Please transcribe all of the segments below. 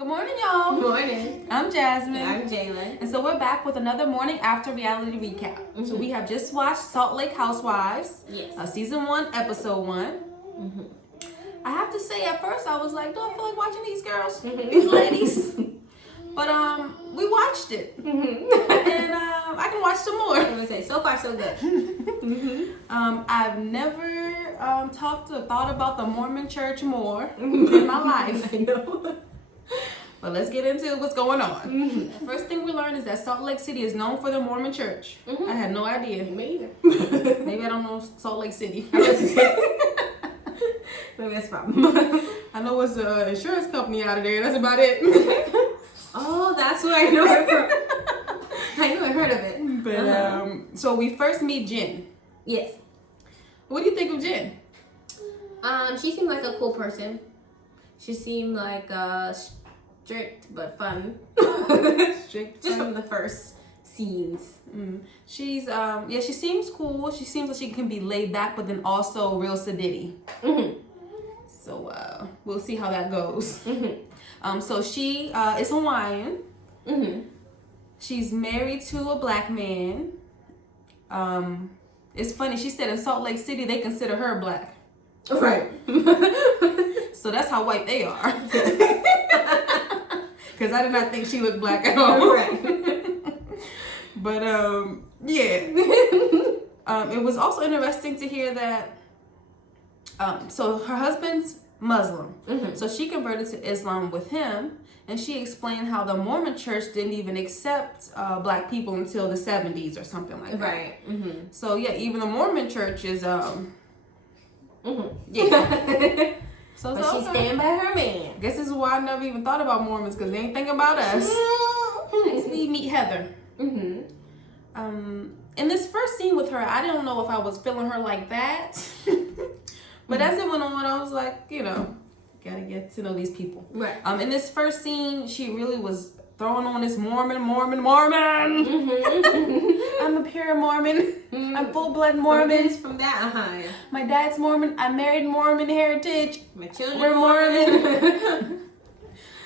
Good morning, y'all. Good morning. I'm Jasmine. I'm Jaylen. And so we're back with another morning after reality recap. Mm-hmm. So we have just watched Salt Lake Housewives. Yes. Season 1, episode 1. Mm-hmm. I have to say, at first I was like, do I feel like watching these girls? Mm-hmm. These ladies? But we watched it. Mm-hmm. And I can watch some more. I was gonna say, so far so good. Mm-hmm. I've never talked or thought about the Mormon church more in my life. I know. But let's get into what's going on. Mm-hmm. First thing we learned is that Salt Lake City is known for the Mormon church. Mm-hmm. I had no idea. Me either. Maybe I don't know Salt Lake City. Maybe that's a problem. I know it's an insurance company out of there. That's about it. Oh, that's where I know it from. I knew I heard of it. But so we first meet Jen. Yes. What do you think of Jen? She seemed like a cool person. She seemed like strict but fun. Strict. Just from the first scenes. She's she seems cool. She seems like she can be laid back, but then also real sedity. Mm-hmm. So we'll see how that goes. Mm-hmm. So she is Hawaiian. Mm-hmm. She's married to a black man. It's funny. She said in Salt Lake City they consider her black. Right. So that's how white they are. Because I did not think she looked black at all. Right. But yeah. It was also interesting to hear that. So her husband's Muslim. Mm-hmm. So she converted to Islam with him. And she explained how the Mormon church didn't even accept black people until the 70s or something like that. Right. Mm-hmm. So yeah, even the Mormon church is Mm-hmm. yeah. So But she stand by her man. Guess this is why I never even thought about Mormons, because they ain't thinking about us. Next we meet Heather. Mm-hmm. In this first scene with her, I didn't know if I was feeling her like that. But as it went on, I was like, gotta get to know these people. Right. In this first scene, she really was throwing on this Mormon. Mm-hmm. I'm a pure Mormon. Mm-hmm. I'm full-blood Mormon. From that, My dad's Mormon. I married Mormon heritage. My children We're Mormon.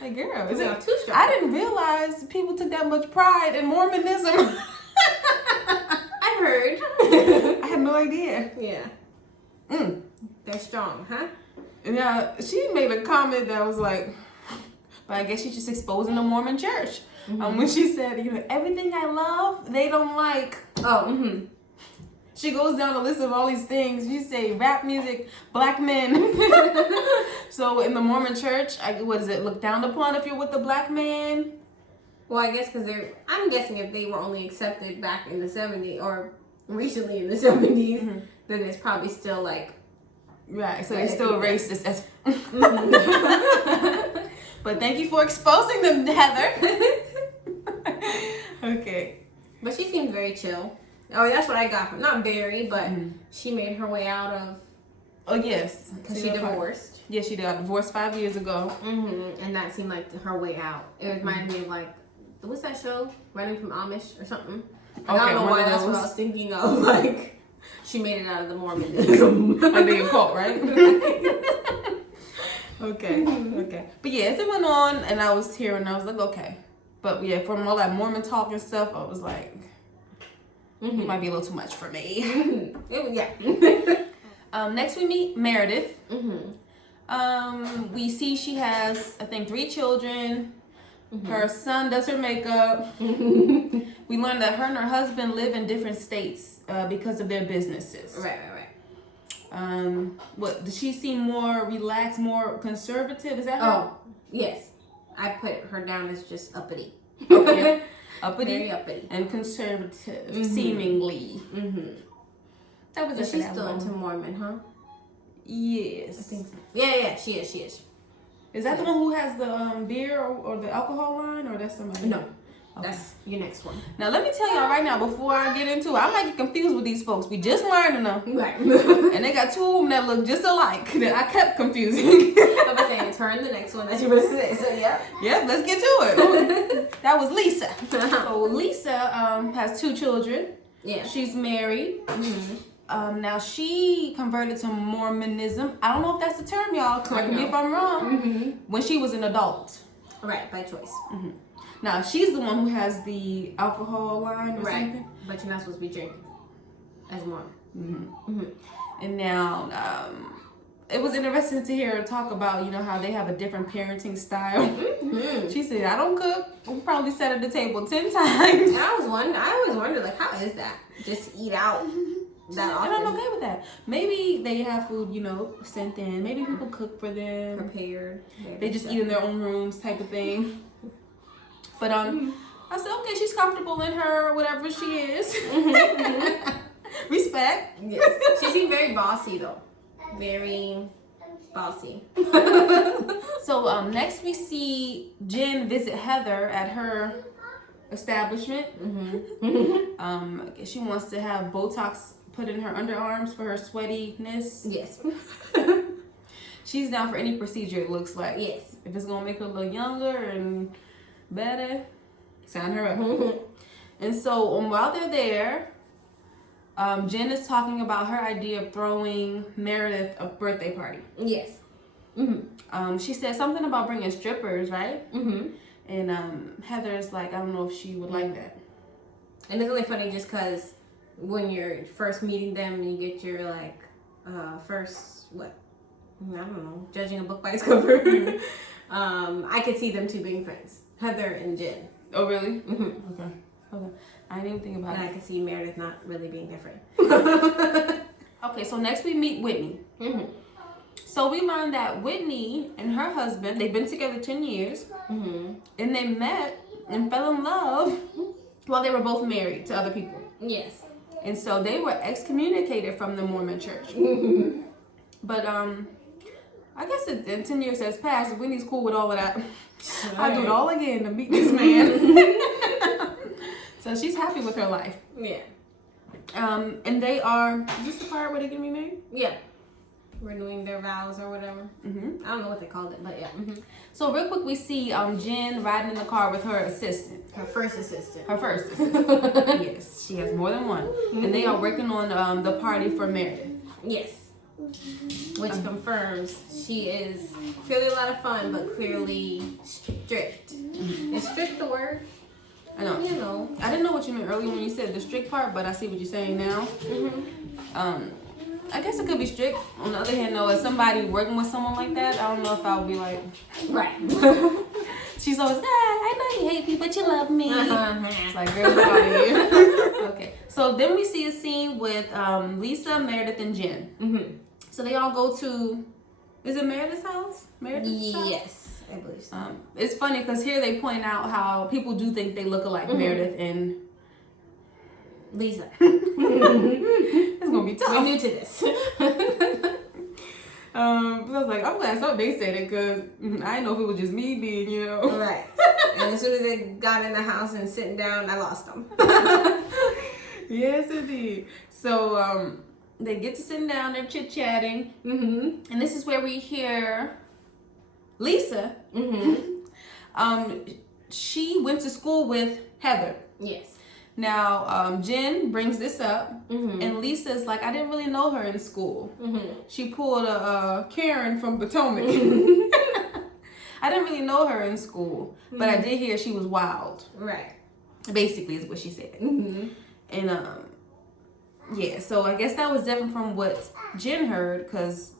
Like, girl, Is it too strong? I didn't realize people took that much pride in Mormonism. I heard. I had no idea. Yeah. They're strong, huh? Yeah, she made a comment that was like, but I guess she's just exposing the Mormon church. When she said, everything I love, they don't like. Oh, mm-hmm. She goes down a list of all these things. She say rap music, black men. So in the Mormon church, what is it, looked down upon if you're with a black man? Well, I guess because I'm guessing if they were only accepted back in the 70s or recently in the 70s, then it's probably still like. Right, so they're still racist. But thank you for exposing them, Heather. Okay. But she seemed very chill. Oh, that's what I got from. Not very, but she made her way out of. Oh, yes. Because she divorced. Yeah, she got divorced 5 years ago. Mm-hmm. And that seemed like her way out. It reminded me of like, what's that show? Running from Amish or something? I don't know why that's what I was thinking of. Like, she made it out of the Mormonism. Like they a cult, right? Okay. But yeah, as it went on, and I was hearing, I was like, okay. But yeah, from all that Mormon talk and stuff, I was like, it might be a little too much for me. Yeah. Next we meet Meredith. We see she has, I think, 3 children. Her son does her makeup. We learned that her and her husband live in different states because of their businesses. Right. What, does she seem more relaxed, more conservative? Is that her? Oh, yes. I put her down as just uppity. Okay. Uppity? Very uppity. And conservative, seemingly. That was But it. she's still into Mormon, huh? Yes. I think so. Yeah, she is. Is that the one who has the beer or the alcohol line, or that's somebody? No. Okay. That's your next one. Now let me tell y'all right now, before I get into it, I might get confused with these folks. We just learning them. Right. And they got 2 of them that look just alike that I kept confusing. I was saying it's her and the next one that you were saying. So yeah. Yep, let's get to it. That was Lisa. So Lisa has 2 children. Yeah. She's married. Now she converted to Mormonism. I don't know if that's the term, y'all. Correct me if I'm wrong. When she was an adult. Right, by choice. Mm-hmm. Now, she's the one who has the alcohol line or something. But you're not supposed to be drinking as Mormon. Mm-hmm. Mm-hmm. And now, it was interesting to hear her talk about, how they have a different parenting style. Mm-hmm. She said, I don't cook. We probably sat at the table 10 times. And I always wondered, like, how is that? Just eat out that often? And I'm okay with that. Maybe they have food, sent in. Maybe people cook for them. Prepared. They just eat in their own rooms type of thing. But I said, okay, she's comfortable in her whatever she is. Respect. Yes. She seemed very bossy though. Very bossy. So next we see Jen visit Heather at her establishment. I guess she wants to have Botox put in her underarms for her sweatiness. Yes. She's down for any procedure, it looks like. Yes. If it's gonna make her look younger and better, sign her up. And so while they're there, Jen is talking about her idea of throwing Meredith a birthday party. Yes. She said something about bringing strippers, right? And Heather's like, I don't know if she would like that. And it's really funny just because when you're first meeting them, you get your first I don't know, judging a book by its cover. I could see them two being friends, Heather and Jen. Oh, really? Okay. I didn't even think about it. And I could see Meredith not really being different. Okay, so next we meet Whitney. So we learned that Whitney and her husband, they've been together 10 years. And they met and fell in love while they were both married to other people. Yes. And so they were excommunicated from the Mormon church. But I guess 10 years has passed. Whitney's cool with all of that. I'll do it all again to meet this man. So she's happy with her life. Yeah. And they are, is this the part where they get remarried? Yeah. Renewing their vows or whatever. I don't know what they called it, but yeah. So real quick, we see Jen riding in the car with her assistant. Her first assistant. Yes, she has more than one. And they are working on the party for Meredith. Yes. Which confirms she is clearly a lot of fun, but clearly strict. Is strict the word? I know. I didn't know what you meant earlier when you said the strict part, but I see what you're saying now. I guess it could be strict. On the other hand, though, as somebody working with someone like that, I don't know if I would be like, right. She's always, I know you hate me, but you love me. It's like, girl, get out of here. Okay. So then we see a scene with Lisa, Meredith, and Jen. So they all go to, is it Meredith's house? Meredith's house? Yes, I believe so. It's funny because here they point out how people do think they look alike, Meredith and Lisa. It's gonna be tough. We're new to this. I was like, I'm glad they said it because I didn't know if it was just me being, Right. And as soon as they got in the house and sitting down, I lost them. Yes, indeed. So they get to sitting down, they're chit chatting, and this is where we hear Lisa. She went to school with Heather. Yes. Now, Jen brings this up, and Lisa's like, I didn't really know her in school. She pulled a Karen from Potomac. I didn't really know her in school, but I did hear she was wild. Right. Basically, is what she said. And, yeah, so I guess that was different from what Jen heard, because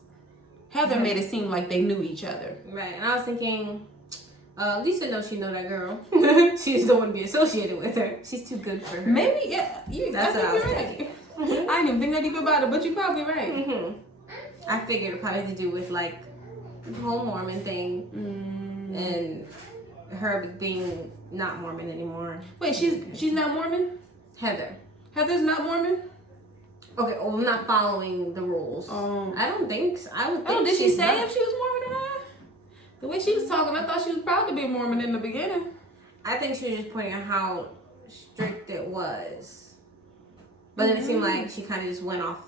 Heather made it seem like they knew each other. Right, and I was thinking, Lisa knows she know that girl. She just don't want to be associated with her. She's too good for her. Maybe, yeah. That's what I was thinking. I didn't even think that deep about it, but you're probably right. I figured it probably had to do with like the whole Mormon thing and her being not Mormon anymore. Wait, she's not Mormon? Heather's not Mormon? Okay, well, I'm not following the rules. I don't think so. I would think did she say not. if she was Mormon or not? The way she was talking, I thought she was proud to be a Mormon in the beginning. I think she was just pointing out how strict it was. But then it seemed like she kind of just went off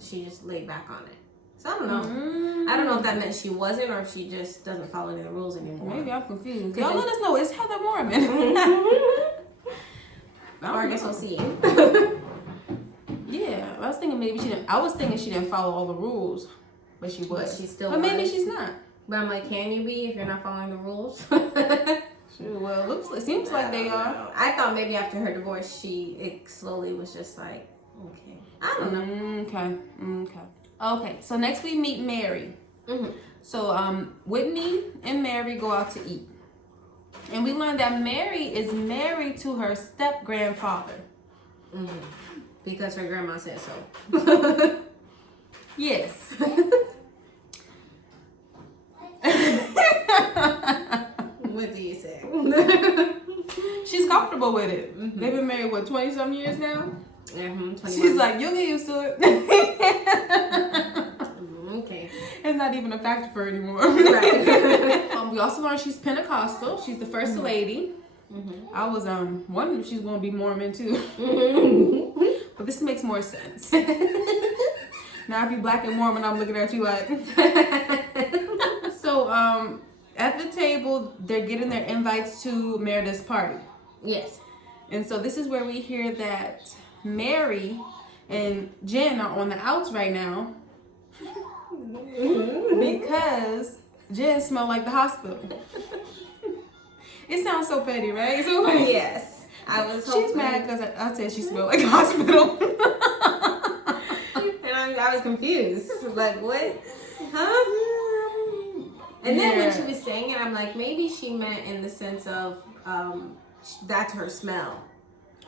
she just laid back on it. So I don't know. I don't know if that meant she wasn't or if she just doesn't follow any of the rules anymore. Maybe I'm confused. Y'all let us know. Is Heather Mormon? Or I guess we'll see. Yeah, I was thinking she didn't follow all the rules, but she was. But she still But maybe was. she's not. But I'm like, can you be if you're not following the rules? Well, it seems like they are. I thought maybe after her divorce, it slowly was just like, okay. I don't know. Okay, so next we meet Mary. So Whitney and Mary go out to eat. And we learned that Mary is married to her step-grandfather. Because her grandma said so. Yes. What do you say? She's comfortable with it. They've been married, 20-some years now? She's like, you'll get used to it. Okay. It's not even a factor for her anymore. Right. We also learned she's Pentecostal. She's the first lady. I was wondering if she's going to be Mormon too. But this makes more sense. Now if you're black and Mormon, I'm looking at you like. So at the table, they're getting their invites to Meredith's party. Yes. And so this is where we hear that Mary and Jen are on the outs right now. Because Jen smelled like the hospital. It sounds so petty, right? So like, yes. I was hoping. She's mad because I said she smelled like the hospital. And I was confused. Like, what? Huh? And then when she was saying it, I'm like, maybe she meant in the sense of that's her smell.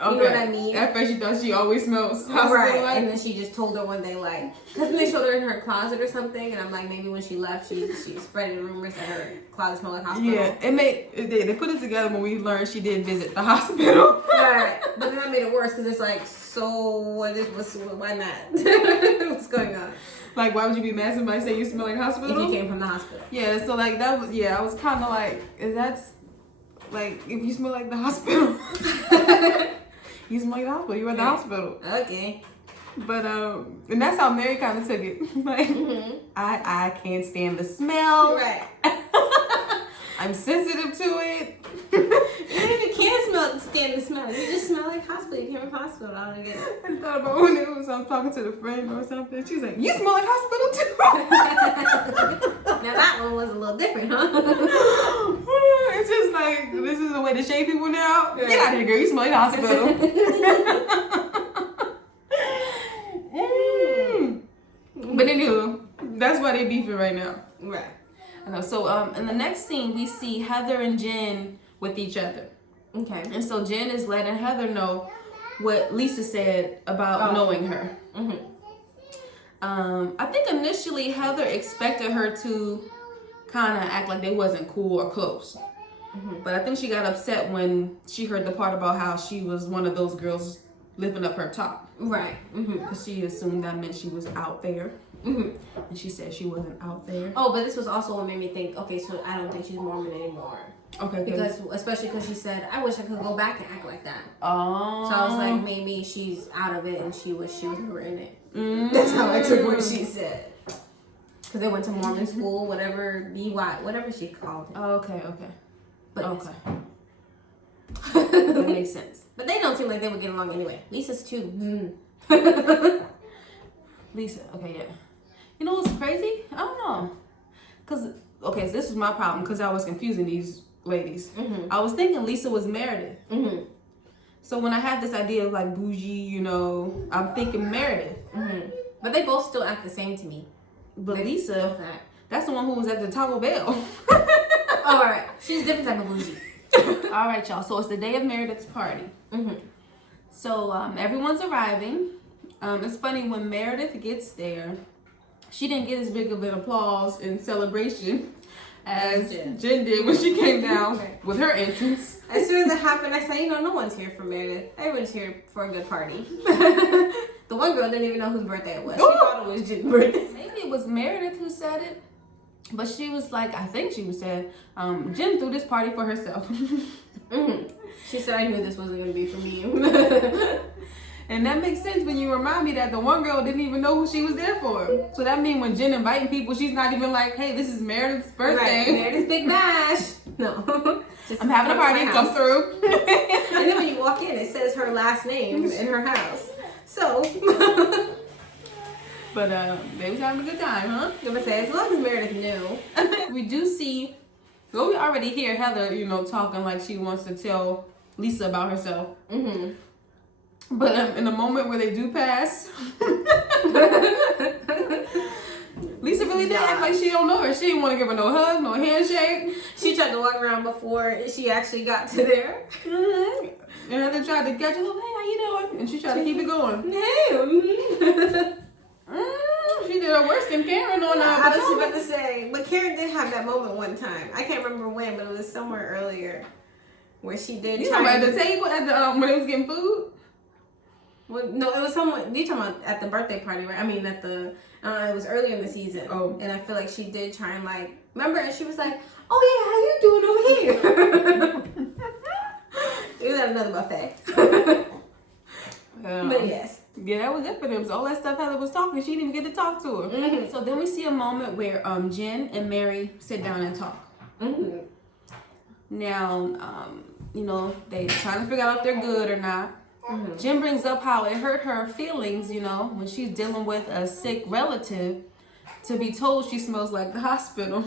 Okay. You know what I mean? At first, she thought she always smells right. And then she just told her one day, like, because they showed her in her closet or something, and I'm like, maybe when she left, she spreading rumors that her closet smelled like hospital. Yeah, they put it together when we learned she did visit the hospital. Right, but then that made it worse because it's like, so why not? What's going on? Like, why would you be mad somebody say you smell like hospital? If you came from the hospital. Yeah, so like that was I was kind of like, like if you smell like the hospital. You smell like the hospital. You were at the hospital. Okay. But and that's how Mary kind of took it. Like, I can't stand the smell. Right. I'm sensitive to it. Even if you can't stand the smell, you just smell like hospital. You came from hospital. I don't get it. I thought about when it was I'm talking to the friend or something. She's like, you smell like hospital too. Now that one was a little different, huh? It's just like, this is a way to shade people now. Right. Get out of here, girl. You smell like hospital. But anywho, that's why they beefing right now. Right. I know. So in the next scene, we see Heather and Jen with each other. Okay. And so Jen is letting Heather know what Lisa said about knowing her. I think initially Heather expected her to kind of act like they wasn't cool or close. But I think she got upset when she heard the part about how she was one of those girls lifting up her top. Right. Because she assumed that meant she was out there. And she said she wasn't out there. Oh, but this was also what made me think, okay, so I don't think she's Mormon anymore. Okay. Because, especially because she said, I wish I could go back and act like that. Oh. So I was like, maybe she's out of it and she wished she was never in it. That's how I took what she said. Because they went to Mormon school, whatever she called it. Oh, okay. But okay. That makes sense. But they don't seem like they would get along anyway. Lisa's too. Lisa, okay, yeah. You know what's crazy? I don't know. So this was my problem because I was confusing these ladies. I was thinking Lisa was Meredith. So when I had this idea of like bougie, I'm thinking Meredith. But they both still act the same to me. But Lisa, that's the one who was at the Taco Bell. All right. She's a different type of bougie. All right, y'all. So it's the day of Meredith's party. So everyone's arriving. It's funny, when Meredith gets there, she didn't get as big of an applause and celebration as Jen did when she came down with her entrance. As soon as it happened, I said, no one's here for Meredith. Everyone's here for a good party. The one girl didn't even know whose birthday it was. She thought it was Jen's birthday. Maybe it was Meredith who said it. But she was like, I think she was saying, Jen threw this party for herself. She said, I knew this wasn't going to be for me. And that makes sense when you remind me that the one girl didn't even know who she was there for. So that means when Jen inviting people, she's not even like, hey, this is Meredith's birthday. Right, Meredith's Big Bash. No. I'm having a party, come through. And then when you walk in, it says her last name in her house. So. But they was having a good time, huh? I'm gonna say, as long as Meredith knew. We do see, well, we already hear Heather, talking like she wants to tell Lisa about herself. Mm-hmm. But in the moment where they do pass, Lisa really did act like she don't know her. She didn't want to give her no hug, no handshake. She tried to walk around before she actually got to there. Mm-hmm. And Heather tried to catch her, hey, how you doing? And she tried to keep it going. Hey. She did her worse than Karen on I was just about to say, but Karen did have that moment one time. I can't remember when, but it was somewhere earlier where she did. You talking about at the table at the when they was getting food? Well, no, it was someone. You talking about at the birthday party, right? I mean, at the. It was early in the season. Oh. And I feel like she did try and remember, and she was like, "Oh yeah, how you doing over here?" It was at another buffet. But yes. Yeah, that was it for them. So all that stuff Heather was talking, she didn't even get to talk to her. Mm-hmm. So then we see a moment where Jen and Mary sit down and talk. Mm-hmm. Now, they trying to figure out if they're good or not. Mm-hmm. Jen brings up how it hurt her feelings, when she's dealing with a sick relative, to be told she smells like the hospital.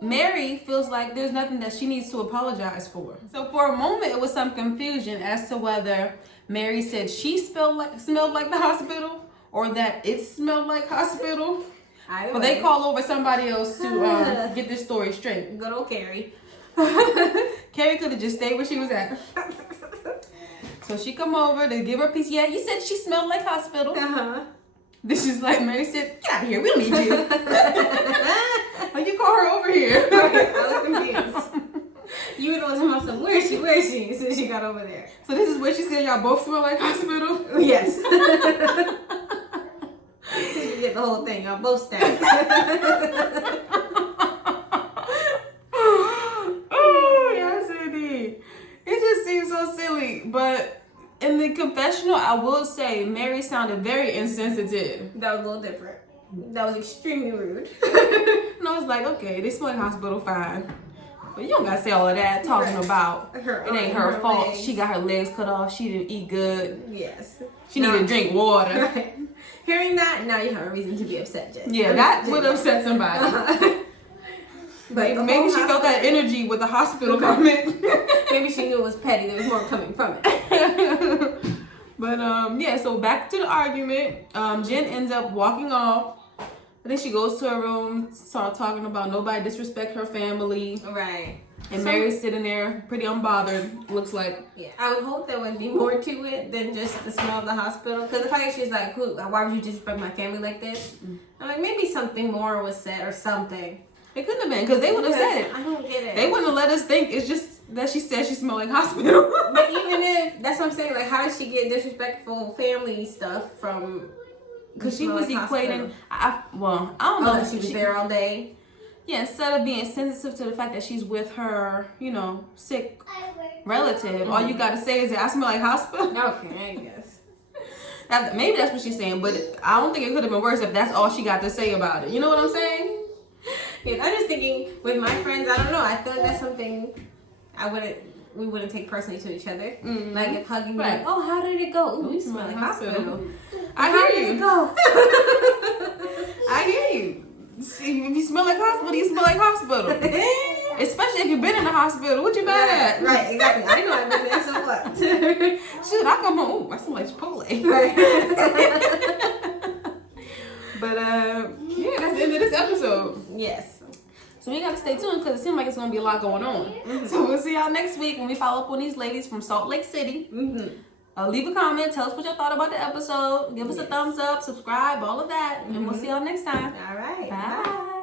Mary feels like there's nothing that she needs to apologize for. So for a moment, it was some confusion as to whether Mary said she smelled like the hospital or that it smelled like hospital. But they call over somebody else to get this story straight. Good old Carrie. Carrie could have just stayed where she was at. So she come over to give her a piece. Yeah, you said she smelled like hospital. Uh-huh. This is like Mary said, get out of here. We don't need you. Like you call her over here. Right, I was confused. You were the one talking about some, where is she? So she got over there. So this is where she said y'all both smell like hospital? Yes. You get the whole thing. Y'all both stank. Oh, yes indeed. It just seems so silly. But in the confessional, I will say Mary sounded very insensitive. That was a little different. That was extremely rude. And I was like, okay, they smell like hospital, fine. But you don't gotta say all of that, talking about it ain't her fault. Legs. She got her legs cut off. She didn't eat good. Yes. She needed to drink water. Right. Hearing that, now you have a reason to be upset, Jen. Yeah, that would upset somebody. But maybe she felt that energy with the hospital comment. Maybe she knew it was petty. There was more coming from it. But so back to the argument. Jen ends up walking off. I think she goes to her room, start talking about nobody disrespect her family. Right. And Mary's sitting there, pretty unbothered, looks like. Yeah, I would hope there would be more to it than just the smell of the hospital. Because the fact that she's like, why would you disrespect my family like this? I'm like, maybe something more was said or something. It couldn't have been, because they would have said it. I don't get it. They wouldn't have let us think it's just that she said she smelled like hospital. But even if, that's what I'm saying, like, how did she get disrespectful family stuff from... Because she was equating... I don't know. She was there all day. Yeah, instead of being sensitive to the fact that she's with her, sick relative, all you got to say is that I smell like hospital. Okay, I guess. Maybe that's what she's saying, but I don't think it could have been worse if that's all she got to say about it. You know what I'm saying? Yeah, I'm just thinking, with my friends, I don't know. I feel like that's something we wouldn't take personally to each other. Mm-hmm. Like if hugging, right. Like, oh, how did it go? Ooh, you smell like hospital. I hear you. Go? I hear you. See, if you smell like hospital, you smell like hospital. Especially if you've been in the hospital. What you mad at? Right, exactly. I know I've been there, so what? Shoot, I come home. Ooh, I smell like Chipotle. Right. But that's the end of this episode. Yes. So we gotta stay tuned because it seems like it's gonna be a lot going on. Mm-hmm. So we'll see y'all next week when we follow up on these ladies from Salt Lake City. Mm-hmm. Leave a comment, tell us what y'all thought about the episode, give us a thumbs up, subscribe, all of that, and we'll see y'all next time. All right. Bye.